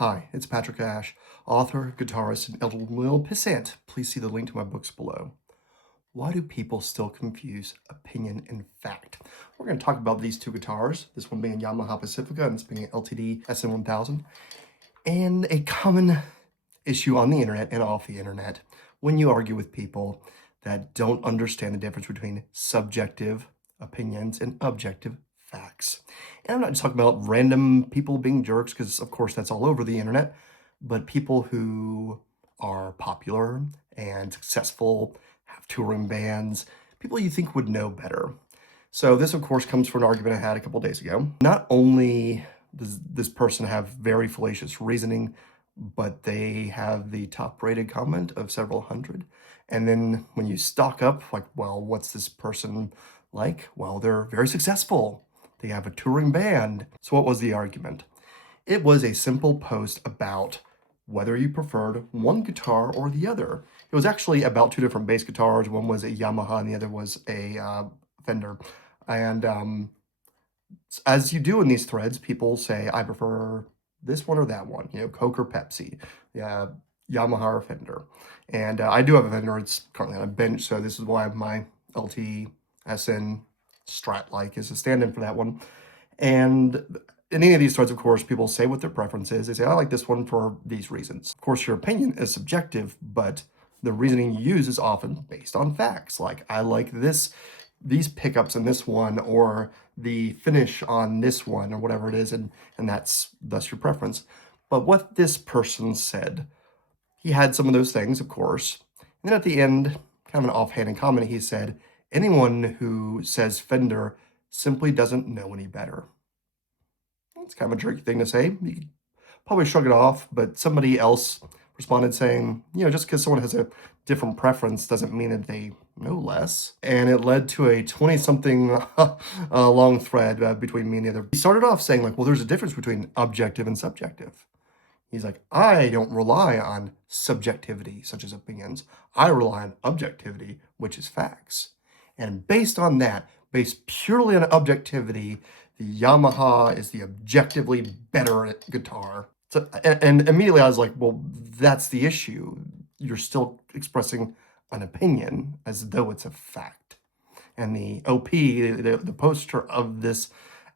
Hi, it's Patrick Ash, author, guitarist, and a little pissant. Please see the link to my books below. Why do people still confuse opinion and fact? We're going to talk about these two guitars, this one being a Yamaha Pacifica and this being an LTD SN1000, and a common issue on the internet and off the internet when you argue with people that don't understand the difference between subjective opinions and objective facts. And I'm not just talking about random people being jerks, because of course that's all over the internet, but people who are popular and successful, have touring bands, people you think would know better. So this, of course, comes from an argument I had a couple days ago. Not only does this person have very fallacious reasoning, but they have the top-rated comment of several hundred. And then when you stock up, like, well, what's this person like? Well, they're very successful. They have a touring band. So what was the argument? It was a simple post about whether you preferred one guitar or the other. It was actually about two different bass guitars. One was a Yamaha and the other was a Fender. And as you do in these threads, people say, I prefer this one or that one, Coke or Pepsi, Yamaha or Fender. And I do have a Fender. It's currently on a bench, so this is why my LT SN Strat-like is a stand-in for that one. And in any of these threads, of course, people say what their preference is. They say, I like this one for these reasons. Of course, your opinion is subjective, but the reasoning you use is often based on facts. Like, I like these pickups in this one, or the finish on this one, or whatever it is, and that's thus your preference. But what this person said, he had some of those things, of course. And then at the end, kind of an offhanded comment, he said, anyone who says Fender simply doesn't know any better. It's kind of a tricky thing to say. You could probably shrug it off, but somebody else responded saying, just because someone has a different preference doesn't mean that they know less. And it led to a 20-something long thread between me and the other. He started off saying, like, well, there's a difference between objective and subjective. He's like, I don't rely on subjectivity, such as opinions. I rely on objectivity, which is facts. And based on that, based purely on objectivity, the Yamaha is the objectively better guitar. So, and immediately I was like, well, that's the issue. You're still expressing an opinion as though it's a fact. And the OP, the poster of this,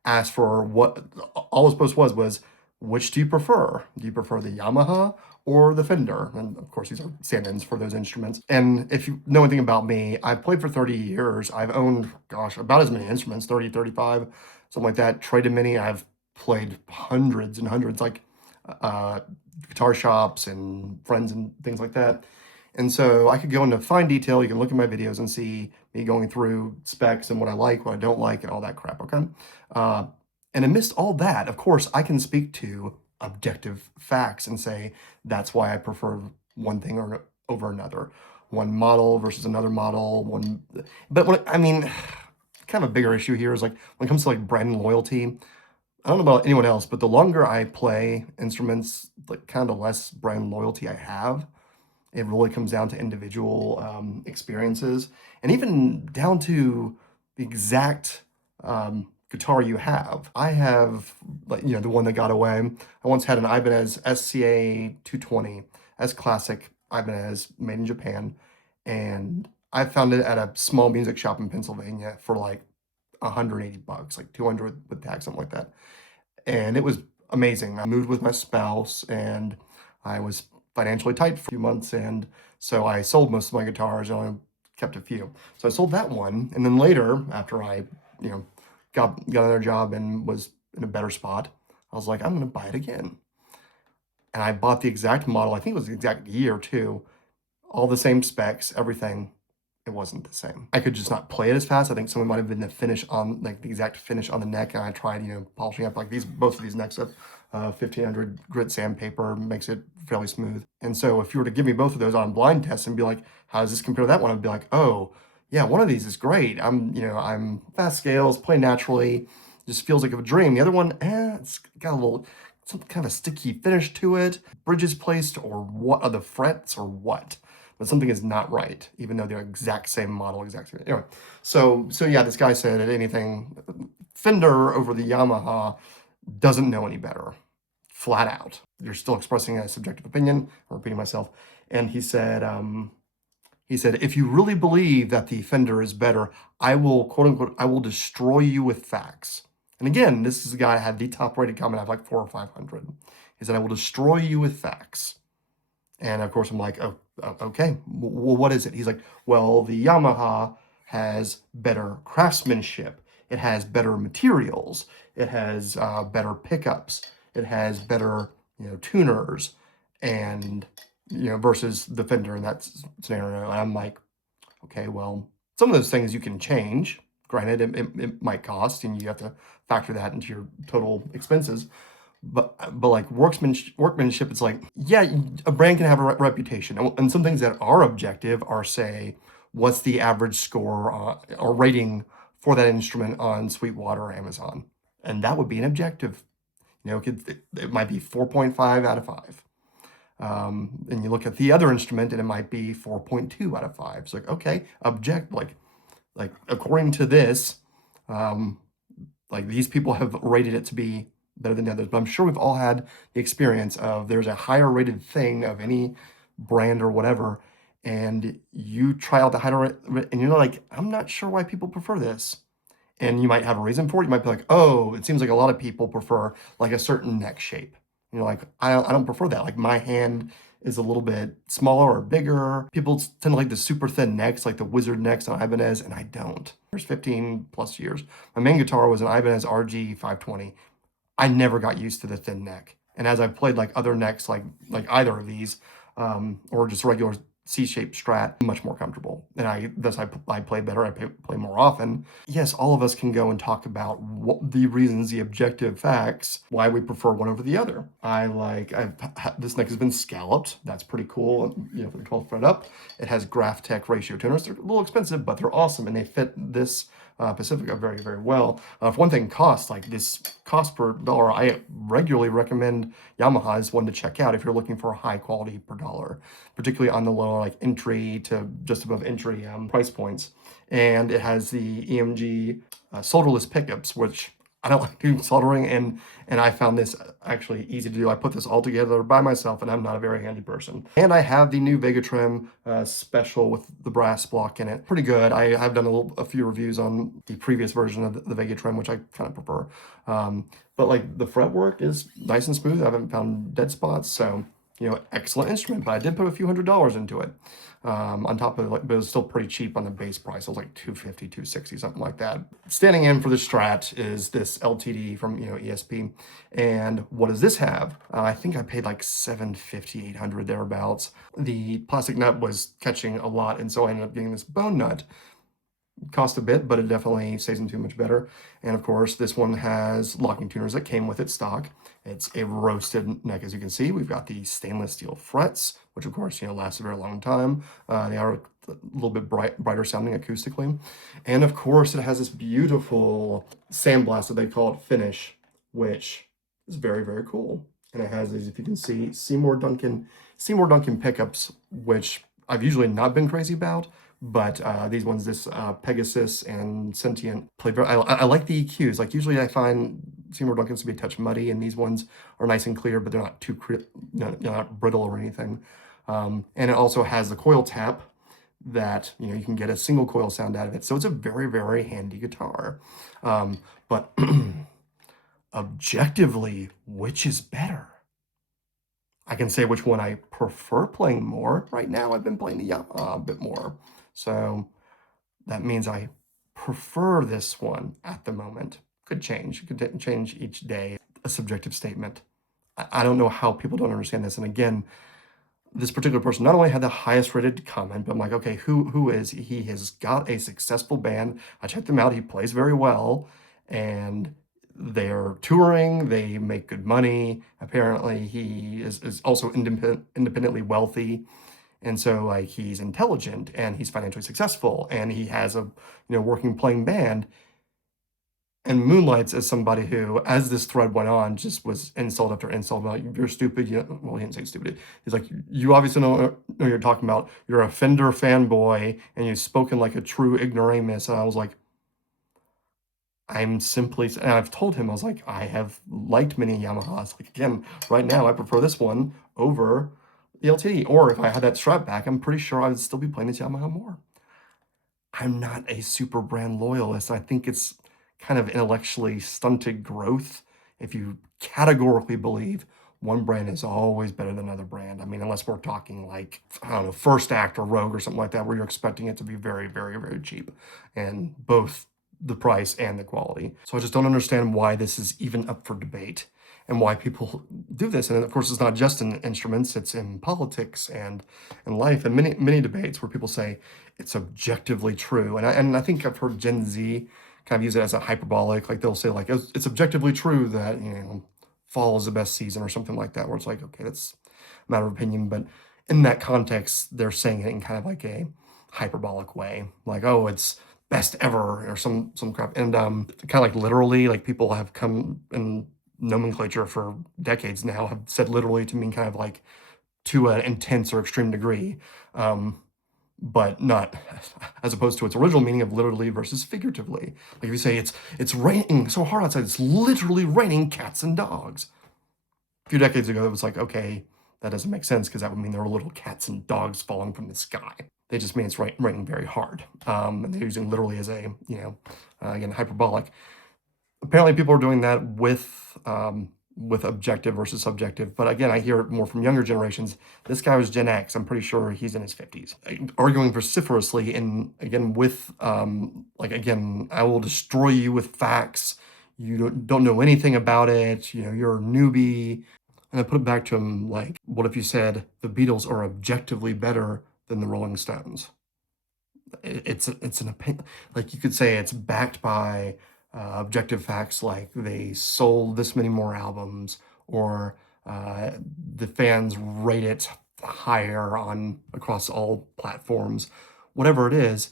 asked for what all his post was, which do you prefer? Do you prefer the Yamaha or the Fender? And of course, these are stand-ins for those instruments. And if you know anything about me, I've played for 30 years. I've owned, gosh, about as many instruments, 30, 35, something like that. Traded many. I've played hundreds and hundreds, like guitar shops and friends and things like that. And so I could go into fine detail. You can look at my videos and see me going through specs and what I like, what I don't like, and all that crap, okay? And amidst all that, of course, I can speak to objective facts and say, that's why I prefer one thing over another. One model versus another model, but kind of a bigger issue here is, like, when it comes to, like, brand loyalty, I don't know about anyone else, but the longer I play instruments, like, kind of the less brand loyalty I have. It really comes down to individual experiences, and even down to the exact guitar you have. I have, like, the one that got away. I once had an Ibanez SCA 220 S Classic Ibanez made in Japan, and I found it at a small music shop in Pennsylvania for like $180, like 200 with tax, something like that. And it was amazing. I moved with my spouse, and I was financially tight for a few months, and so I sold most of my guitars and I kept a few. So I sold that one, and then later, after I, got another job and was in a better spot, I was like, I'm gonna buy it again. And I bought the exact model. I think it was the exact year too. All the same specs, everything. It wasn't the same. I could just not play it as fast. I think someone might have been the finish on, like, the exact finish on the neck, and I tried, polishing up, like, both of these necks up. 1500 grit sandpaper makes it fairly smooth. And so if you were to give me both of those on blind tests and be like, how does this compare to that one? I'd be like, oh, yeah, one of these is great. I'm fast scales, play naturally, just feels like a dream. The other one, it's got a little, some kind of sticky finish to it. Bridges placed, or what, are the frets, or what? But something is not right, even though they're exact same model, exact same. Anyway, so yeah, this guy said that anything Fender over the Yamaha doesn't know any better. flat out. You're still expressing a subjective opinion. I'm repeating myself. And he said, if you really believe that the Fender is better, I will, quote unquote, I will destroy you with facts. And again, this is a guy that had the top rated comment of like 400 or 500. He said, I will destroy you with facts. And of course, I'm like, oh, okay, well, what is it? He's like, well, the Yamaha has better craftsmanship. It has better materials. It has better pickups. It has better, tuners, and versus the Fender in that scenario. And I'm like, okay, well, some of those things you can change. Granted, it might cost, and you have to factor that into your total expenses. But like workmanship, it's like, yeah, a brand can have a reputation, and some things that are objective are, say, what's the average score or rating for that instrument on Sweetwater or Amazon, and that would be an objective. It might be 4.5 out of 5. And you look at the other instrument, and it might be 4.2 out of 5. It's like, okay, like according to this, like these people have rated it to be better than the others. But I'm sure we've all had the experience of there's a higher rated thing of any brand or whatever, and you try out the higher, and you're like, I'm not sure why people prefer this. And you might have a reason for it. You might be like, oh, it seems like a lot of people prefer like a certain neck shape. Like, I don't prefer that. Like, my hand is a little bit smaller or bigger. People tend to like the super thin necks, like the wizard necks on Ibanez, and I don't. There's 15 plus years. My main guitar was an Ibanez RG 520. I never got used to the thin neck. And as I played like other necks, like either of these, or just regular C-shaped Strat, much more comfortable. And I play better, I play more often. Yes, all of us can go and talk about what the reasons, the objective facts, why we prefer one over the other. This neck has been scalloped. That's pretty cool, for the 12 fret up. It has Graphtec ratio tuners. They're a little expensive, but they're awesome, and they fit this Pacifica very, very well. For one thing, cost, like this cost per dollar, I regularly recommend Yamaha is one to check out if you're looking for a high quality per dollar, particularly on the lower like entry to just above entry price points. And it has the EMG solderless pickups, which I don't like doing soldering, and I found this actually easy to do. I put this all together by myself, and I'm not a very handy person. And I have the new Vega trim special with the brass block in it. Pretty good. I have done a few reviews on the previous version of the Vega trim, which I kind of prefer. But like the fretwork is nice and smooth. I haven't found dead spots, so excellent instrument. But I did put a few $100s into it. On top of but it was still pretty cheap on the base price. It was like $250, $260, something like that. Standing in for the Strat is this LTD from ESP. And what does this have? I think I paid like $750, $800 thereabouts. The plastic nut was catching a lot, and so I ended up getting this bone nut. Cost a bit, but it definitely stays in tune much better. And of course, this one has locking tuners that came with it stock. It's a roasted neck, as you can see. We've got the stainless steel frets, which of course, last a very long time. They are a little bit brighter sounding acoustically. And of course, it has this beautiful sandblast that they call it finish, which is very, very cool. And it has these, if you can see, Seymour Duncan pickups, which I've usually not been crazy about. But these ones, this Pegasus and Sentient, I like the EQs. Like usually I find Seymour Duncans to be a touch muddy, and these ones are nice and clear, but they're not too they're not brittle or anything. And it also has the coil tap that you can get a single coil sound out of it. So it's a very, very handy guitar. But objectively, which is better? I can say which one I prefer playing more. Right now, I've been playing the Yamaha a bit more. So that means I prefer this one at the moment. Could change. Could change each day. A subjective statement. I don't know how people don't understand this. And again, this particular person not only had the highest rated comment, but I'm like, okay, who is he? He has got a successful band. I checked him out. He plays very well. And they're touring, they make good money. Apparently he is also independently wealthy. And so like he's intelligent and he's financially successful and he has a working playing band, and moonlights as somebody who, as this thread went on, just was insult after insult about, you're stupid. Well, he didn't say stupid. He's like, you obviously don't know what you're talking about. You're a Fender fanboy and you've spoken like a true ignoramus. And I was like, I'm simply, and I've told him, I was like, I have liked many Yamahas. Like, again, right now, I prefer this one over the LTD. Or if I had that strap back, I'm pretty sure I would still be playing this Yamaha more. I'm not a super brand loyalist. I think it's kind of intellectually stunted growth if you categorically believe one brand is always better than another brand. I mean, unless we're talking like, I don't know, First Act or Rogue or something like that, where you're expecting it to be very, very, very cheap and both the price and the quality. So I just don't understand why this is even up for debate and why people do this. And of course, it's not just in instruments, it's in politics and in life, and many debates where people say it's objectively true. And I think I've heard Gen Z kind of use it as a hyperbolic, like they'll say like it's objectively true that, fall is the best season or something like that, where it's like, okay, that's a matter of opinion. But in that context, they're saying it in kind of like a hyperbolic way, like, oh, it's best ever or some crap. And kind of like literally, like people have come in nomenclature for decades now have said literally to mean kind of like to an intense or extreme degree, but not as opposed to its original meaning of literally versus figuratively. Like if you say it's raining so hard outside, it's literally raining cats and dogs. A few decades ago, it was like, okay, that doesn't make sense because that would mean there were little cats and dogs falling from the sky. They just mean it's raining very hard. And they're using literally as a, again, hyperbolic. Apparently people are doing that with objective versus subjective. But again, I hear it more from younger generations. This guy was Gen X. I'm pretty sure he's in his 50s, arguing vociferously. And again, with like, again, I will destroy you with facts. You don't know anything about it. You're a newbie. And I put it back to him like, what if you said the Beatles are objectively better than the Rolling Stones? It's an opinion. Like you could say it's backed by objective facts, like they sold this many more albums, or the fans rate it higher on across all platforms, whatever it is.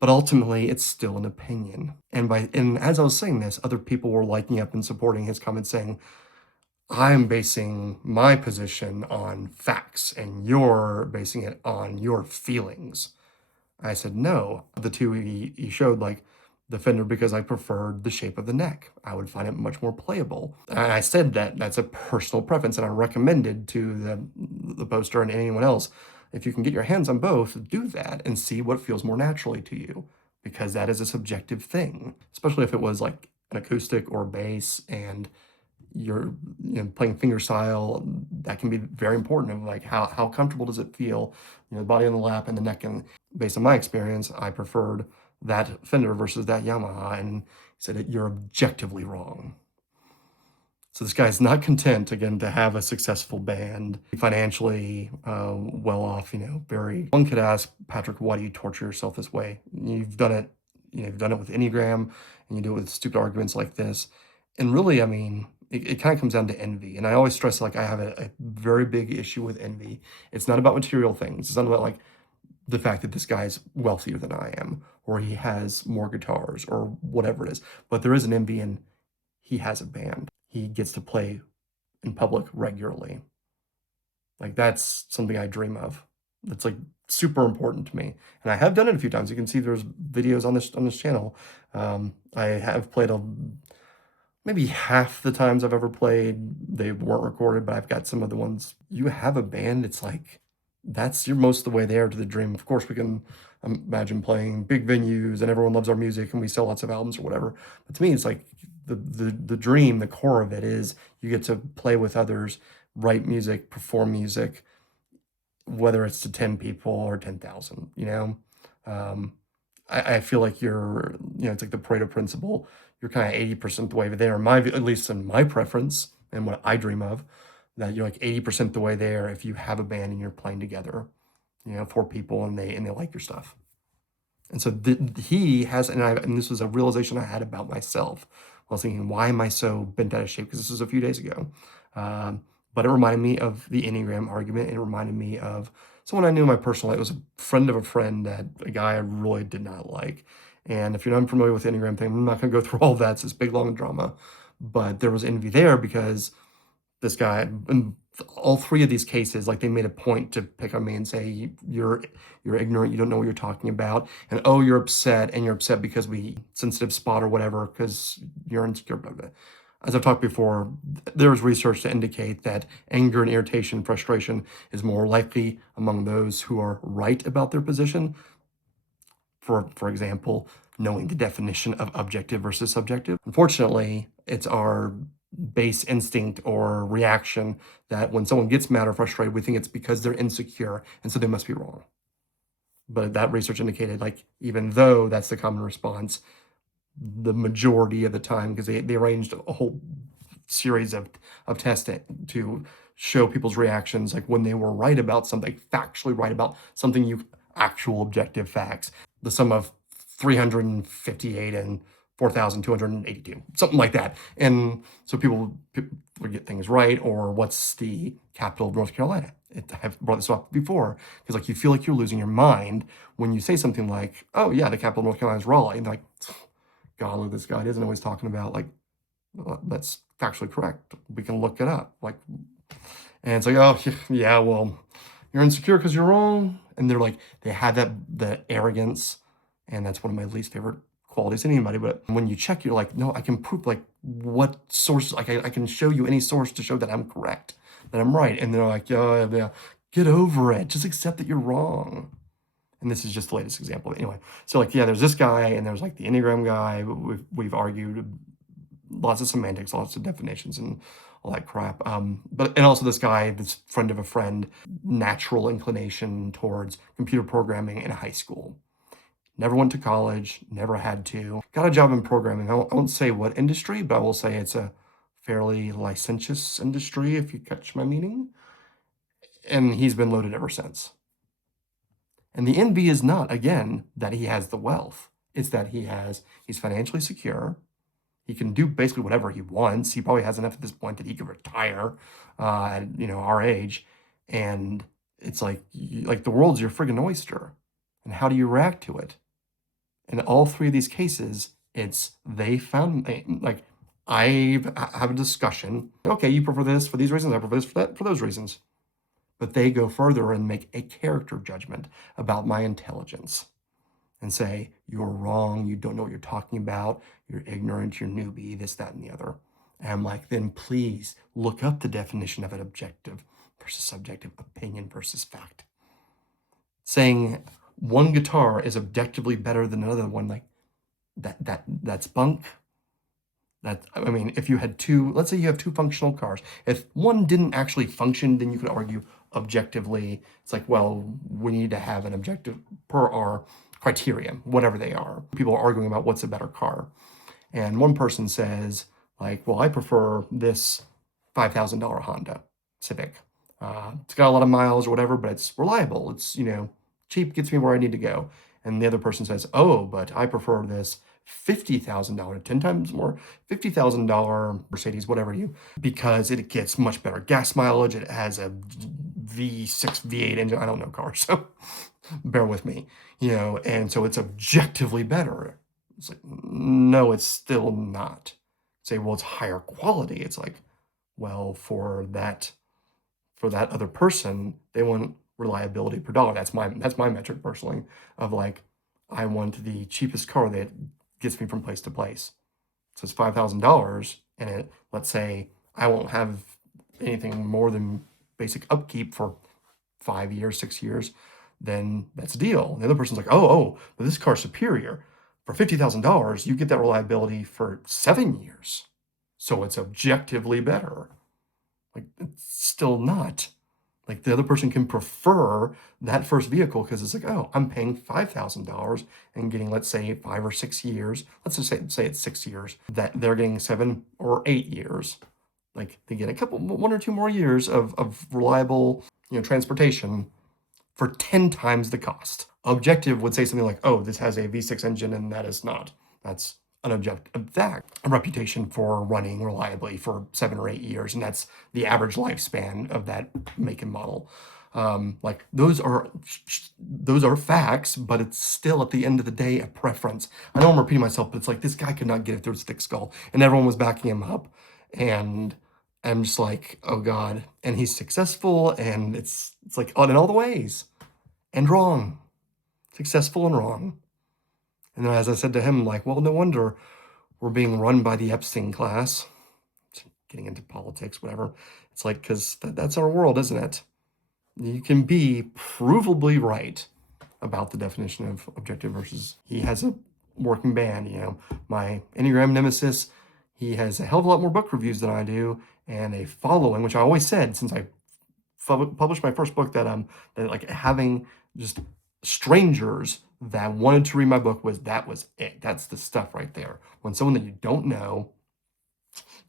But ultimately, it's still an opinion. And as I was saying this, other people were liking up and supporting his comments, saying, I'm basing my position on facts, and you're basing it on your feelings. I said, no. The two he showed, like the Fender, because I preferred the shape of the neck. I would find it much more playable. And I said that that's a personal preference, and I recommended to the poster and anyone else, if you can get your hands on both, do that and see what feels more naturally to you, because that is a subjective thing, especially if it was like an acoustic or bass and you're playing fingerstyle. That can be very important of like how comfortable does it feel, the body on the lap and the neck. And based on my experience, I preferred that Fender versus that Yamaha, and he said you're objectively wrong. So this guy's not content, again, to have a successful band, financially well off, very. One could ask, Patrick, why do you torture yourself this way? You've done it, you've done it with Enneagram, and you do it with stupid arguments like this. And really, I mean, it kind of comes down to envy. And I always stress, like, I have a very big issue with envy. It's not about material things. It's not about, like, the fact that this guy's wealthier than I am, or he has more guitars, or whatever it is. But there is an envy in he has a band. He gets to play in public regularly. Like, that's something I dream of. That's like super important to me. And I have done it a few times. You can see there's videos on this channel. I have played maybe half the times I've ever played, they weren't recorded, but I've got some of the ones. You have a band, it's like, you're most of the way there to the dream. Of course, we can imagine playing big venues and everyone loves our music and we sell lots of albums or whatever. But to me, it's like the dream, the core of it is you get to play with others, write music, perform music, whether it's to 10 people or 10,000, I feel like it's like the Pareto principle. You're kind of 80% the way there, at least in my preference and what I dream of, that you're like 80% the way there if you have a band and you're playing together, 4 people and they like your stuff. And so he has, and this was a realization I had about myself. I was thinking, why am I so bent out of shape? Because this was a few days ago. But it reminded me of the Enneagram argument. It reminded me of someone I knew in my personal life. It was a friend of a friend, that a guy I really did not like. And if you're not familiar with the Enneagram thing, I'm not going to go through all that. It's this big, long drama. But there was envy there because this guy, and all three of these cases, like, they made a point to pick on me and say, you're ignorant, you don't know what you're talking about, and oh, you're upset, and you're upset because we sensitive spot or whatever, because you're insecure about it. As I've talked before, there's research to indicate that anger and irritation, frustration is more likely among those who are right about their position. For example, knowing the definition of objective versus subjective. Unfortunately, it's our base instinct or reaction that when someone gets mad or frustrated, we think it's because they're insecure, and so they must be wrong. But that research indicated, like, even though that's the common response, the majority of the time, because they arranged a whole series of tests to show people's reactions, like when they were right about something, factually right about something, actual objective facts, the sum of 358 and 4,282, something like that. And so people would get things right, or what's the capital of North Carolina? I've brought this up before, because like you feel like you're losing your mind when you say something like, oh yeah, the capital of North Carolina is Raleigh. And like, God, look, this guy doesn't know what he's talking about. Like, that's factually correct. We can look it up. Like, and it's like, oh yeah, well, you're insecure because you're wrong. And they're like, they had the arrogance, and that's one of my least favorite qualities in anybody. But when you check, you're like, no, I can prove, like, what source, like I can show you any source to show that I'm correct, that I'm right. And they're like, yeah, get over it. Just accept that you're wrong. And this is just the latest example. Anyway, so like, yeah, there's this guy, and there's like the Enneagram guy. We've argued lots of semantics, lots of definitions, and all that crap. And also this guy, this friend of a friend, natural inclination towards computer programming in high school. Never went to college, never had to. Got a job in programming. I won't say what industry, but I will say it's a fairly licentious industry, if you catch my meaning. And he's been loaded ever since. And the envy is not, again, that he has the wealth. It's that he's financially secure. He can do basically whatever he wants. He probably has enough at this point that he could retire at, our age. And it's like the world's your friggin' oyster. And how do you react to it? In all three of these cases, it's they found, like, I have a discussion. Okay, you prefer this for these reasons. I prefer this for that, for those reasons. But they go further and make a character judgment about my intelligence and say, you're wrong, you don't know what you're talking about, you're ignorant, you're newbie, this, that, and the other. And I'm like, then please look up the definition of an objective versus subjective, opinion versus fact. Saying one guitar is objectively better than another one, like, that's bunk. I mean, if you had two, let's say you have two functional cars. If one didn't actually function, then you could argue objectively. It's like, well, we need to have an objective per our criteria, whatever they are. People are arguing about what's a better car. And one person says, like, well, I prefer this $5,000 Honda Civic. It's got a lot of miles or whatever, but it's reliable. It's, cheap, gets me where I need to go. And the other person says, oh, but I prefer this $50,000, 10 times more, $50,000 Mercedes, whatever because it gets much better gas mileage. It has a V6, V8 engine. I don't know cars, so bear with me, and so it's objectively better. It's like, no, it's still not. Say, well, it's higher quality. It's like, well, for that other person, they want reliability per dollar. That's my metric personally, of like, I want the cheapest car that gets me from place to place. So it's $5,000, and let's say I won't have anything more than basic upkeep for 5 years, 6 years, then that's a deal. And the other person's like, oh, but this car's superior. For $50,000, you get that reliability for 7 years. So it's objectively better. Like, it's still not. Like, the other person can prefer that first vehicle because it's like, oh, I'm paying $5,000 and getting, let's say, 5 or 6 years. Let's just say it's 6 years. That they're getting 7 or 8 years. Like, they get 1 or 2 more years of reliable, transportation for 10 times the cost. Objective would say something like, oh, this has a V6 engine and that is not. That's an objective fact. A reputation for running reliably for 7 or 8 years, and that's the average lifespan of that make and model. Like, those are facts, but it's still, at the end of the day, a preference. I know I'm repeating myself, but it's like, this guy could not get it through his thick skull, and everyone was backing him up. And I'm just like, oh God. And he's successful, and it's like on in all the ways. And wrong. Successful and wrong. And then as I said to him, like, well, no wonder we're being run by the Epstein class. Getting into politics, whatever. It's like, because that's our world, isn't it? You can be provably right about the definition of objective versus. He has a working band, my Enneagram nemesis. He has a hell of a lot more book reviews than I do, and a following, which I always said since I published my first book, that like having just strangers that wanted to read my book was it. That's the stuff right there. When someone that you don't know,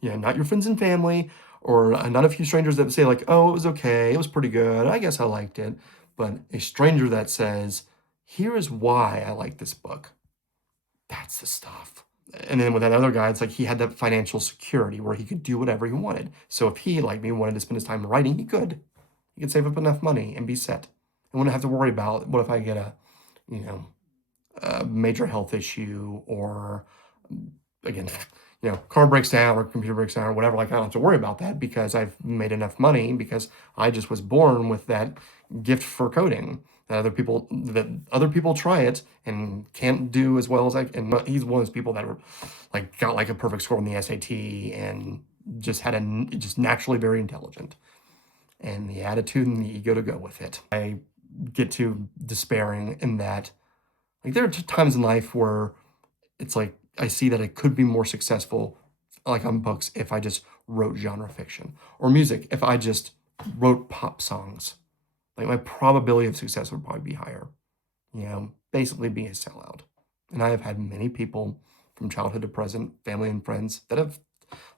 not your friends and family, or not a few strangers that say like, oh, it was okay, it was pretty good, I guess I liked it, but a stranger that says, here is why I like this book. That's the stuff. And then with that other guy, it's like he had that financial security where he could do whatever he wanted. So if he, like me, wanted to spend his time writing, he could. He could save up enough money and be set. And wouldn't have to worry about what if I get a major health issue, or again, car breaks down or computer breaks down or whatever. Like, I don't have to worry about that because I've made enough money, because I just was born with that gift for coding. That other people try it and can't do as well as I can. And he's one of those people that were like got like a perfect score on the SAT and just just naturally very intelligent, and the attitude and the ego to go with it. I get to despairing in that, like, there are times in life where it's like I see that I could be more successful, like on books, if I just wrote genre fiction, or music if I just wrote pop songs. Like, my probability of success would probably be higher. Basically being a sellout. And I have had many people from childhood to present, family and friends, that have,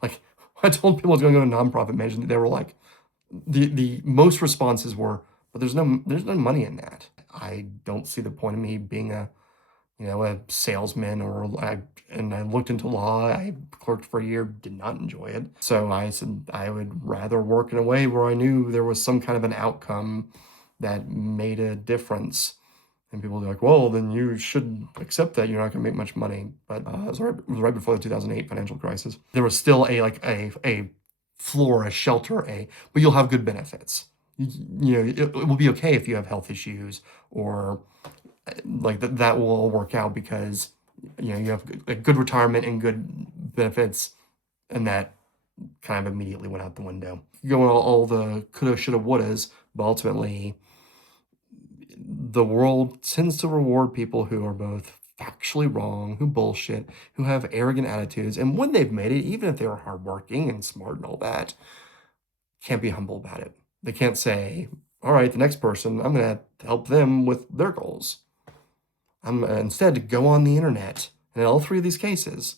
like, I told people I was going to go to nonprofit management, they were like, the most responses were, but there's no money in that. I don't see the point of me being a salesman, and I looked into law. I clerked for a year, did not enjoy it. So I said I would rather work in a way where I knew there was some kind of an outcome that made a difference. And people were like, well, then you should accept that you're not going to make much money. But it was right before the 2008 financial crisis. There was still a floor, a shelter, but you'll have good benefits. It will be okay if you have health issues, or like that will all work out because you have a good retirement and good benefits. And that kind of immediately went out the window. Going all the coulda, shoulda, wouldas, but ultimately the world tends to reward people who are both factually wrong, who bullshit, who have arrogant attitudes, and when they've made it, even if they were hardworking and smart and all that, can't be humble about it. They can't say, all right, the next person, I'm going to help them with their goals. I'm instead go on the internet, and in all three of these cases,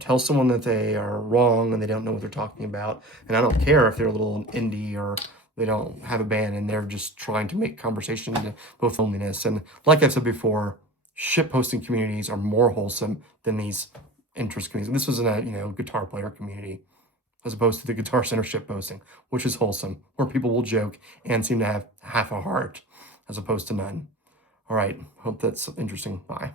tell someone that they are wrong and they don't know what they're talking about. And I don't care if they're a little indie or they don't have a band and they're just trying to make conversation both loneliness. And like I've said before, shitposting communities are more wholesome than these interest communities. And this was in a guitar player community, as opposed to the Guitar Center shitposting, which is wholesome, where people will joke and seem to have half a heart, as opposed to none. All right, hope that's interesting. Bye.